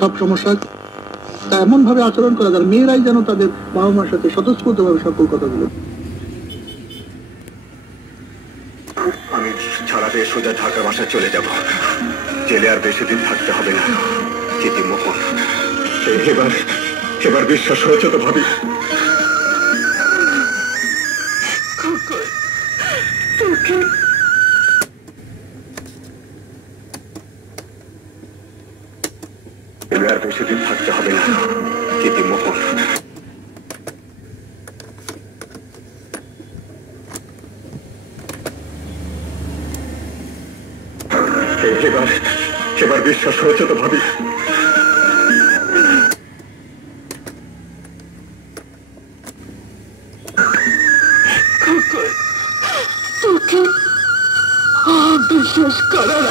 সব সমস্যা এমন ভাবে আচরণ করা যায় মেয়েরাই যেন তাদের বাবা মার সাথে স্বতঃস্ফূর্ত ভাবে সকল কথাগুলো। আমি ছাড়া পেয়ে সোজা ঢাকা বাসায় চলে যাব। জেলে আর বেশি দিন থাকতে হবে না। চিঠি মোহন, এবার বিশ্বাস হয়েছে তো ভাবি? আর বেশি দিন থাকতে হবে না। চিঠি মোহন। এবার বিশ্বাস হয়েছে তো ভাবি? তোকে বিশ্বাস করার